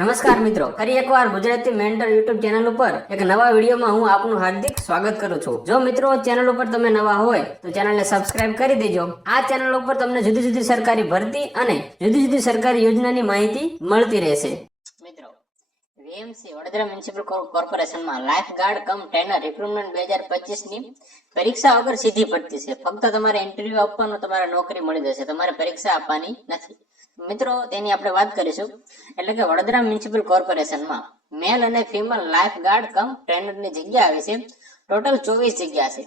નમસ્કાર મિત્રો, ફરી એકવાર ગુજરાતી મેન્ટર યુટ્યુબ ચેનલ ઉપર એક નવા વિડીયોમાં હું આપનું હાર્દિક સ્વાગત કરું છું। જો મિત્રો ચેનલ ઉપર તમે નવા હોય તો ચેનલને સબસ્ક્રાઇબ કરી દેજો। આ ચેનલ ઉપર તમને જુદી જુદી સરકારી ભરતી અને જુદી જુદી સરકારી યોજનાની માહિતી મળતી રહેશે। મિત્રો, વીએમસી વડોદરા મ્યુનિસિપલ કોર્પોરેશનમાં life guard cum trainer recruitment 2025 ની પરીક્ષા વગર સીધી ભરતી છે। ફક્ત તમારે ઇન્ટરવ્યુ આપવાનો તમારે નોકરી મળી જશે, તમારે પરીક્ષા આપવાની નથી। મિત્રો, તેની આપણે વાત કરીશું। એટલે કે વડોદરા મ્યુનિસિપલ કોર્પોરેશનમાં મેલ અને ફિમેલ લાઇફ ગાર્ડ કમ ટ્રેનરની જગ્યા આવી છે। ટોટલ 24 જગ્યા છે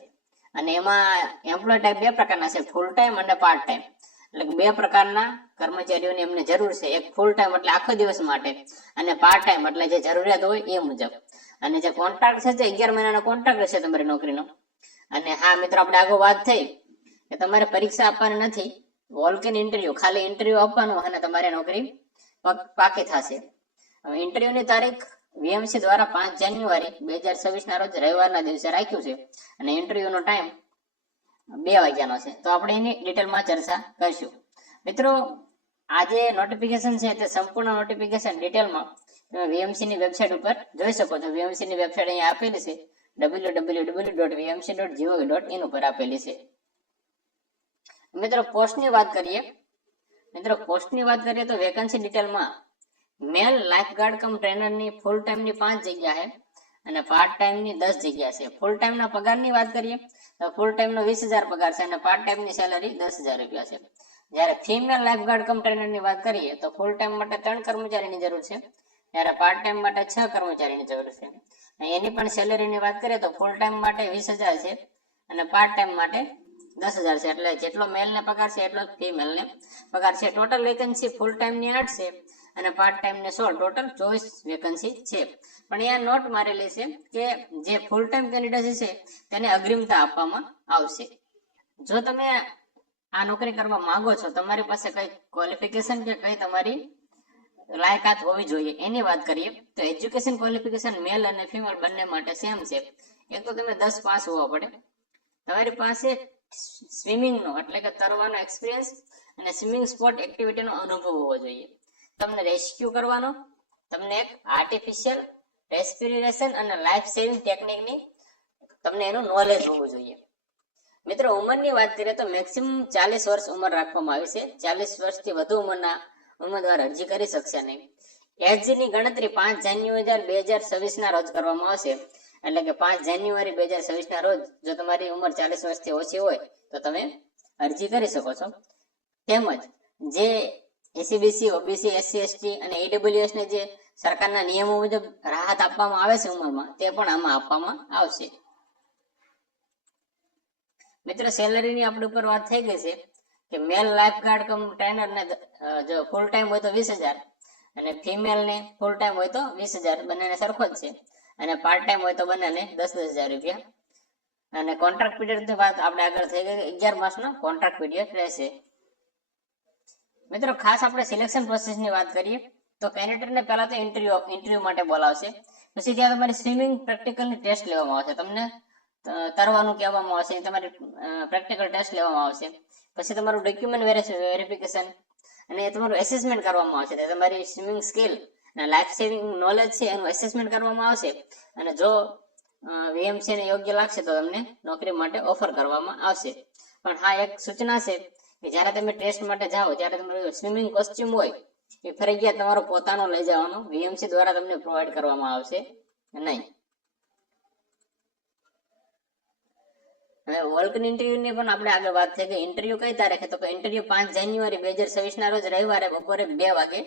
અને એમાં એમ્પ્લોય ટાઈપ બે પ્રકારના છે, ફૂલ ટાઈમ અને પાર્ટ ટાઈમ। એટલે કે બે પ્રકારના કર્મચારીઓની એમને જરૂર છે। એક ફૂલ ટાઈમ એટલે આખો દિવસ માટે, અને પાર્ટ ટાઈમ એટલે જે જરૂરિયાત હોય એ મુજબ। અને જે કોન્ટ્રાક્ટ છે તે 11 મહિનાનો કોન્ટ્રાક્ટ છે તમારી નોકરીનો। અને હા મિત્રો, આપણે આગળ વાત થઈ કે તમારે પરીક્ષા આપવાની નથી, વોક ઇન ઇન્ટરવ્યુ, ખાલી ઇન્ટરવ્યુ આપવાનું અને તમારી નોકરી પાકી થશે। હવે ઇન્ટરવ્યુની તારીખ વીએમસી દ્વારા 5 જાન્યુઆરી 2026 ના રોજ રવિવારના દિવસે રાખ્યું છે અને ઇન્ટરવ્યુનો ટાઈમ 2 વાગ્યાનો છે। તો આપણે એની ડિટેલમાં ચર્ચા કરીશું। મિત્રો, આ જે નોટિફિકેશન છે તે સંપૂર્ણ નોટિફિકેશન ડિટેલમાં તમે વીએમસી ની વેબસાઇટ ઉપર જોઈ શકો છો। વીએમસી ની વેબસાઇટ અહીંયા આપેલી છે, www.vmc.gov.in ઉપર આપેલી છે। મિત્રો, પોસ્ટની વાત કરીએ તો વેકેન્સી ડિટેલમાં મેલ લાઇફ ગાર્ડ કમ ટ્રેનરની ફૂલ ટાઈમની 5 જગ્યા છે અને પાર્ટ ટાઈમની 10 જગ્યા છે। ફૂલ ટાઈમના પગારની વાત કરીએ તો ફૂલ ટાઈમનો 20,000 પગાર છે અને પાર્ટ ટાઈમની સેલરી 10,000 રૂપિયા છે। જ્યારે ફિમેલ લાઇફ ગાર્ડ કમ ટ્રેનરની વાત કરીએ તો ફૂલ ટાઈમ માટે 3 કર્મચારીની જરૂર છે, જ્યારે પાર્ટ ટાઈમ માટે 6 કર્મચારીની જરૂર છે। એની પણ સેલરીની વાત કરીએ તો ફૂલ ટાઈમ માટે 20,000 છે અને પાર્ટ ટાઈમ માટે 10,000 છે। એટલે જેટલો મેલને પગાર છે એટલો જ ફિમેલને પગાર છે। ટોટલ વેકેન્સી ફૂલ ટાઈમની 8 છે અને પાર્ટ ટાઈમની 16, ટોટલ 24 વેકેન્સી છે। પણ અહીંયા નોટ મારેલી છે કે જે ફૂલ ટાઈમ કેન્ડિડેટ છે તેને અગ્રિમતા આપવામાં આવશે। જો તમે આ નોકરી કરવા માંગો છો, તમારી પાસે કઈ ક્વોલિફિકેશન કે કઈ તમારી લાયકાત હોવી જોઈએ એની વાત કરીએ તો એજ્યુકેશન ક્વોલિફિકેશન મેલ અને ફિમેલ બંને માટે સેમ છે। એક તો તમે 10 પાસ હોવા પડે, તમારી પાસે સ્વિમિંગનો એટલે કે તરવાનો એક્સપિરિયન્સ અને સ્વિમિંગ સ્પોર્ટ એક્ટિવિટીનો અનુભવ હોવો જોઈએ। તમને રેસ્ક્યુ કરવાનો, તમને એક આર્ટિફિશિયલ રેસ્પિરેશન અને લાઈફ સેવિંગ ટેકનિકની તમને એનું નોલેજ હોવું જોઈએ। મિત્રો, ઉંમરની વાત કરીએ તો મેક્સિમમ 40 વર્ષ ઉંમર રાખવામાં આવી છે। 40 વર્ષથી વધુ ઉંમરના ઉમેદવાર અરજી કરી શકશે નહીં। એજની ગણતરી 5 જાન્યુઆરી 2026 ના રોજ કરવામાં આવશે। એટલે કે 5 જાન્યુઆરી 2026 ના રોજ જો તમારી ઉંમર 40 વર્ષથી ઓછી હોય તો તમે અરજી કરી શકો છો। તેમજ જે એસીબીસી, ઓબીસી, એસસી, એસટી અને ઈડબ્લ્યુએસ ને જે સરકારના નિયમો મુજબ રાહત આપવામાં આવે છે ઉંમરમાં, તે પણ આમાં આપવામાં આવશે। મિત્રો, સેલરીની આપણી ઉપર વાત થઈ ગઈ છે કે મેલ લાઇફ ગાર્ડ કમ ટ્રેનર ને જો ફૂલ ટાઈમ હોય તો 20,000 અને ફિમેલ ને ફૂલ ટાઈમ હોય તો 20,000, બંનેને સરખો જ છે। અને પાર્ટ ટાઈમ હોય તો બંનેને 10,000 રૂપિયા। અને કોન્ટ્રાક્ટ પીરિયડની વાત આપણે આગળ થઈ ગઈ, 11 માસનો કોન્ટ્રાક્ટ પીરિયડ રહેશે। મિત્રો, ખાસ આપણે સિલેક્શન પ્રોસેસની વાત કરીએ તો કેન્ડિડેટને પહેલા તો ઇન્ટરવ્યુ માટે બોલાવશે, પછી ત્યાં તમારી સ્વિમિંગ પ્રેક્ટિકલની ટેસ્ટ લેવામાં આવશે, તમને તરવાનું કહેવામાં આવશે, તમારી પ્રેક્ટિકલ ટેસ્ટ લેવામાં આવશે, પછી તમારું ડોક્યુમેન્ટ વેરિફિકેશન અને તમારું એસેસમેન્ટ કરવામાં આવશે। તમારી સ્વિમિંગ સ્કિલ અને લાઈફ સેવિંગ નોલેજ છે એનું એસેસમેન્ટ કરવામાં આવશે અને જો વીએમસી ને યોગ્ય લાગશે તો તમને નોકરી માટે ઓફર કરવામાં આવશે। પણ હા, એક સૂચના છે કે જ્યારે તમે ટેસ્ટ માટે જાઓ ત્યારે તમારું સ્વિમિંગ કોસ્ચ્યુમ હોય એ ફરજિયાત તમારો પોતાનો લઈ જવાનો, વીએમસી દ્વારા તમને પ્રોવાઈડ કરવામાં આવશે નહીં। હવે વોલ્કન ઇન્ટરવ્યુની પણ આપણે આગળ વાત થઈ ગઈ। ઇન્ટરવ્યુ કઈ તારીખે તો ઇન્ટરવ્યુ 5 જાન્યુઆરી 2026 ના રોજ રવિવારે બપોરે 2 વાગે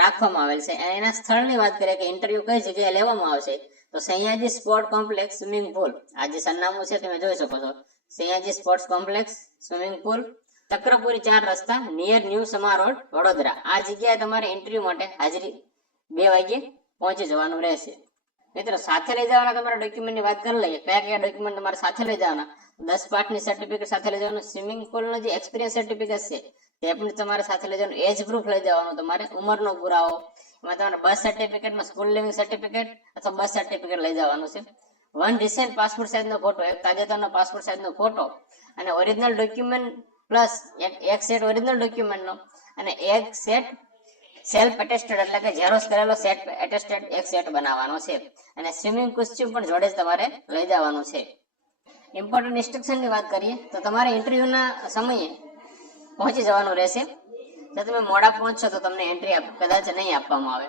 રાખવામાં આવેલ છે। એના સ્થળની વાત કરીએ કે ઇન્ટરવ્યુ કઈ જગ્યાએ લેવામાં આવશે તો Sayaji sport complex swimming pool, આ જે સરનામું છે તમે જોઈ શકો છો, Sayaji sports complex swimming pool, Chakrapuri 4 રસ્તા, near new Sama road, Vadodara. આ જગ્યાએ તમારે ઇન્ટરવ્યુ માટે હાજરી 2 વાગે પહોંચી જવાનું રહેશે। મિત્રો, સાથે લઈ જવાના તમારા ડોક્યુમેન્ટની વાત કરી લઈએ, કયા કયા ડોક્યુમેન્ટ તમારે સાથે લઈ જવાના। 10 પાસની સર્ટિફિકેટ સાથે લઈ જવાનું, સ્વિમિંગ પુલનો જે એક્સપિરિયન્સ સર્ટિફિકેટ છે તે પણ તમારે સાથે લઈ જવાનું, એજ પ્રૂફ લઈ જવાનું, તમારે ઉંમરનો પુરાવો, એમાં તમારે બર્થ સર્ટિફિકેટમાં સ્કૂલ લિવિંગ સર્ટિફિકેટ અથવા બર્થ સર્ટિફિકેટ લઈ જવાનું છે। 1 રિસેન્ટ પાસપોર્ટ સાઇઝનો ફોટો, એક તાજેતરનો પાસપોર્ટ સાઇઝનો ફોટો અને ઓરિજિનલ ડોક્યુમેન્ટ પ્લસ એક સેટ ઓરિજિનલ ડોક્યુમેન્ટનો અને એક સેટ સેલ્ફ એટેસ્ટેડ એટલે કે ઝેરોક્ષ કરેલો સેટ એટેસ્ટેડ એક સેટ બનાવવાનો છે અને સ્વિમિંગ કોસ્ચ્યુમ પણ જોડે જ તમારે લઈ જવાનું છે. ઇમ્પોર્ટન્ટ ઇન્સ્ટ્રક્શનની વાત કરીએ તો તમારે ઇન્ટરવ્યુના સમયે પહોંચી જવાનું રહેશે. જો તમે મોડા પહોંચશો તો તમને એન્ટ્રી કદાચ નહીં આપવામાં આવે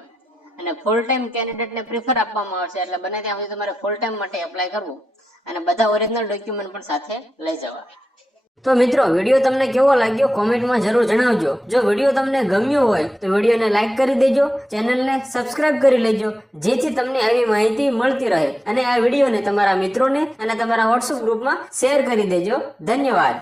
અને ફૂલ ટાઈમ કેન્ડિડેટને પ્રિફર આપવામાં આવશે, એટલે બને ત્યાં સુધી તમારે ફૂલ ટાઈમ માટે એપ્લાય કરવું અને બધા ઓરિજિનલ ડોક્યુમેન્ટ પણ સાથે લઈ જવા. તો મિત્રો, વિડીયો તમને કેવો લાગ્યો કોમેન્ટમાં જરૂર જણાવજો. જો વિડીયો તમને ગમ્યો હોય તો વિડીયોને લાઈક કરી દેજો, ચેનલને સબસ્ક્રાઇબ કરી લેજો, જેથી તમને આવી માહિતી મળતી રહે. અને આ વિડીયોને તમારા મિત્રોને અને તમારા વોટ્સઅપ ગ્રુપમાં શેર કરી દેજો. ધન્યવાદ.